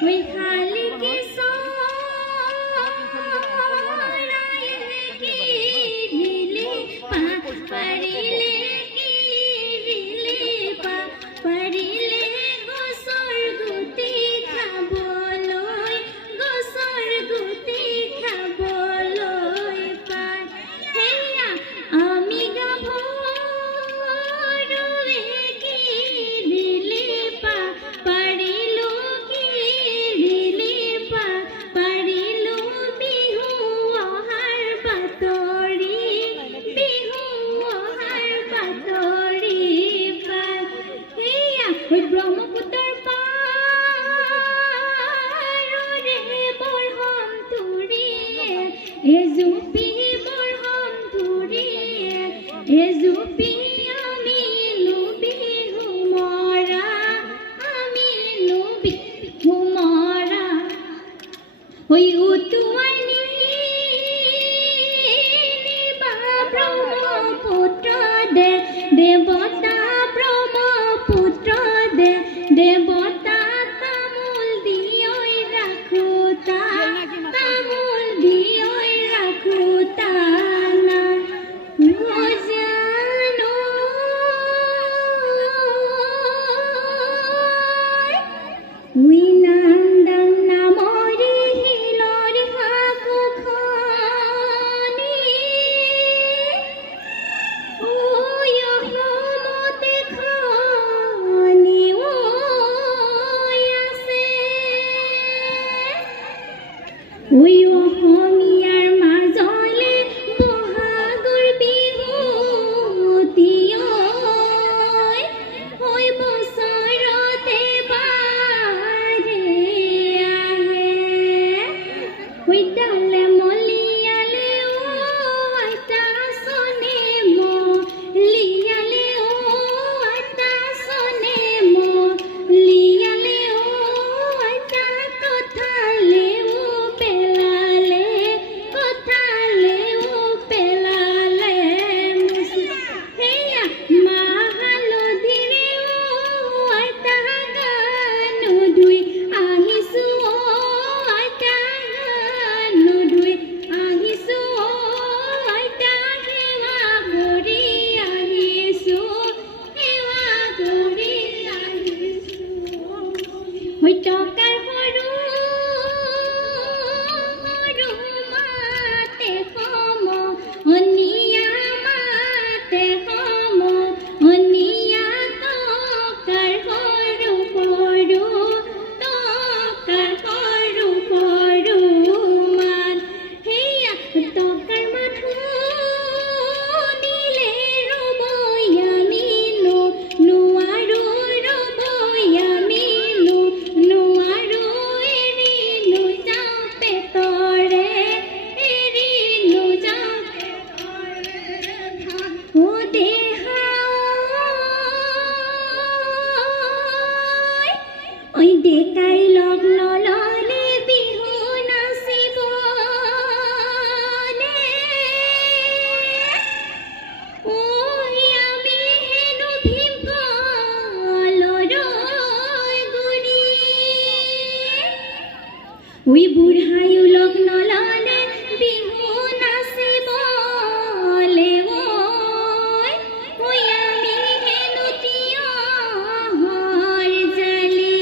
ওই খালি কি ব্ৰহ্মপুত্ৰৰ পাৰৰে বৰহম ধুৰিয়ে এজুপি বৰহম ধুৰিয়ে এজুপি আমি বিহু মৰা আমি বিহু মৰা হৈ উটুৱানি বা ব্ৰহ্মপুত্ৰ দেৱতা দেৱতা তামোল দিয়ৈ ৰাখোতা তামোল দিয়ৈ ৰাখোতা না জানো উইনান্দাং নামৰি শিলৰ হাকুখনি ওই অসমীয়াৰ মাজলে বহাগৰ বিহুতি ঐ বছৰতে বাৰে আহে ঐ ডালে মলিয়ালে আইতা চনে মলিয়ালে আইতা চনে মলিয়ালে আইতা কথালে টকাৰ সৰু সৰু মাতে সমনীয়া মাতে সমনীয়া টকাৰ সৰু সৰু টকাৰ সৰু সৰু মাত সেয়া টকাৰ মাত শুনিলে ৰ'বই আমি নোৱাৰো ৰ'বই আমি ওই ডেকাই লগ নললে বিহু নাচিবলে ওই আমি হেনো ভীম কলৰৈ গুৰি ওই বুঢ়ায়ো লগ নললে বিহু নাচিবলে ওই আমি হেনো তিয়হৰ জালি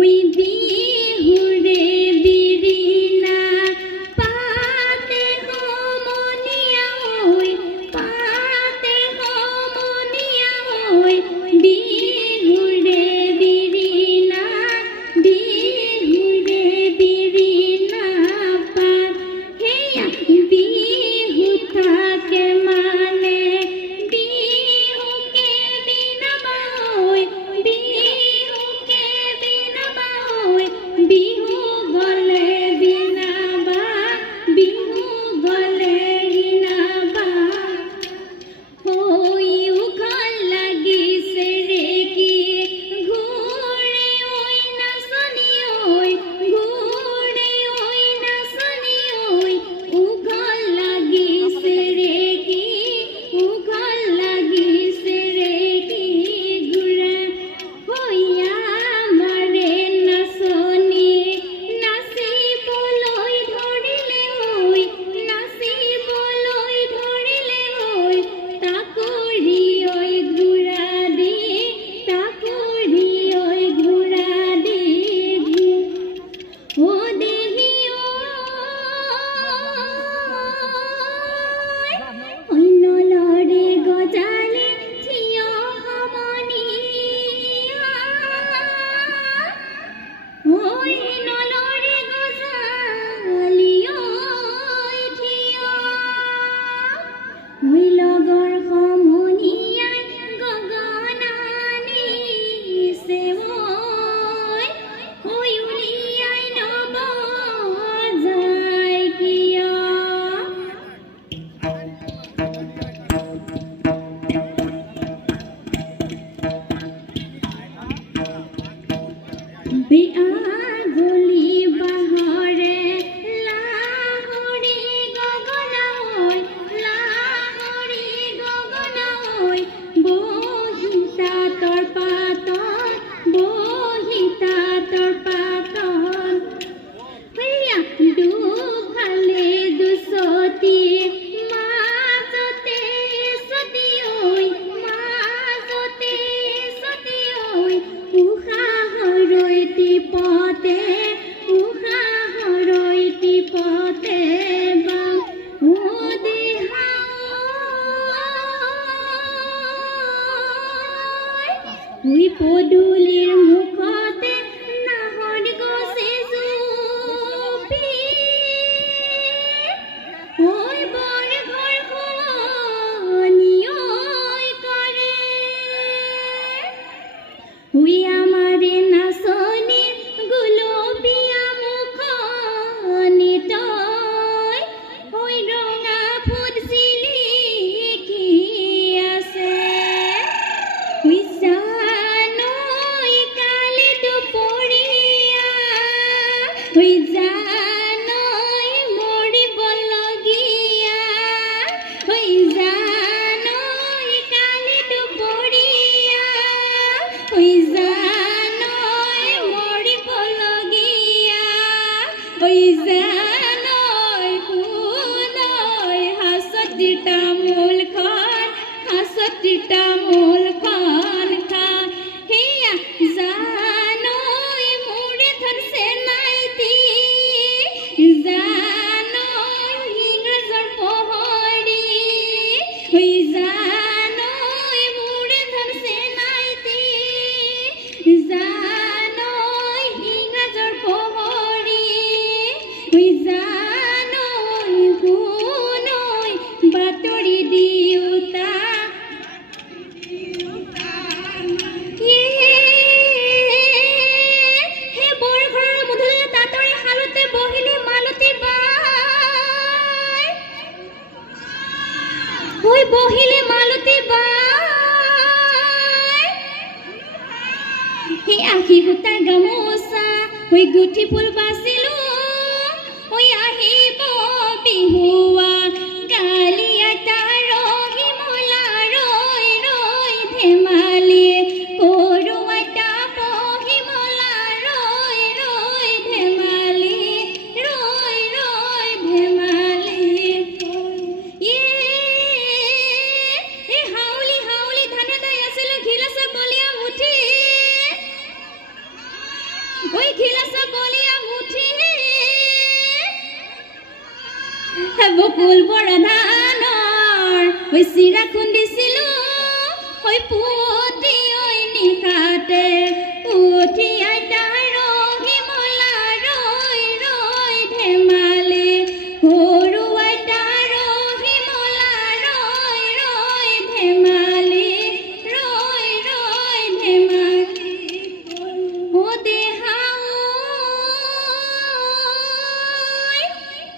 ওই বিহুৰে বিৰিণা পাতে সমনীয়া ঐ পাতে সমনীয়া ঐ বিহুৰে বিৰিণা বিহুৰে বিৰিণা বিয়াৰ গলি বাহৰে লাহৰি গগনাঐ লাহৰি গগনাঐ বহি তাঁতৰ পাতত বহি তাঁতৰ পাতত সেয়া দুফালে দুচতি মাজতে চতি ঐ মাজতে চতি ঐ উষাহৰৈ টিপতে উষাহৰৈ টিপতে বা ও দেহা ঐ পদূলিৰ মুখতে নাহৰ গছে জুপি ঐ বৰ ঘৰখনি ঐ কৰে ঐ আমাৰে নাচনী গুলপীয়া মুখনি তই ঐ ৰঙা ফুট জিলিকি আছে ঐ জানৈ কালি দুপৰীয়া ঐ জানৈ মৰিবলগীয়া ঐ জানৈ কালি দুপৰীয়া ঐ জানৈ মৰিবলগীয়া ঐ জানৈ শুনৈ হাঁচতিৰ তামোলখন হাঁচতিৰ তামোলখন খা সেয়া জানৈ মোৰে ধৰছে নাইতি জানৈ ইংৰাজৰ পোহৰি ঐ জানৈ মোৰে ধৰছে নাইতি জানৈ ইংৰাজৰ পোহৰি ঐ জানৈ শুনৈ বাতৰি দিওঁতা হে বৰ ঘৰৰ মধুলে তাঁতৰে শালতে বহিলে মালতী বাই ঐ বহিলে মালতী বাই হে আশী সূতাৰ গামোচা ঐ গুঠি ফুল বাচিলো ঐ আহিব বিহুৱা কালি আইতা ৰহিমলা ৰৈ ৰৈ ধেমালি কৰো আইতা পহিমলা ৰৈ ৰৈ ধেমালি ৰৈ ৰৈ ধেমালি হাউলি হাউলি ধানে দাই আছিলো ঘিলাচা বলিয়া মুঠি ঐ ঘিলাচা বলিয়া মুঠি বকুল বৰা ধানৰ ঐ চিৰা খুন্দিছিলো ঐ পুতি ঐ নিশাতে উঠি আইতা ৰহিমলা ৰৈ ৰৈ ধেমালি সৰু আইতা ৰহিমলা ৰৈ ৰৈ ধেমালি ৰৈ ৰৈ ধেমালি ও দেহা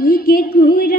ঐ কে কুৰ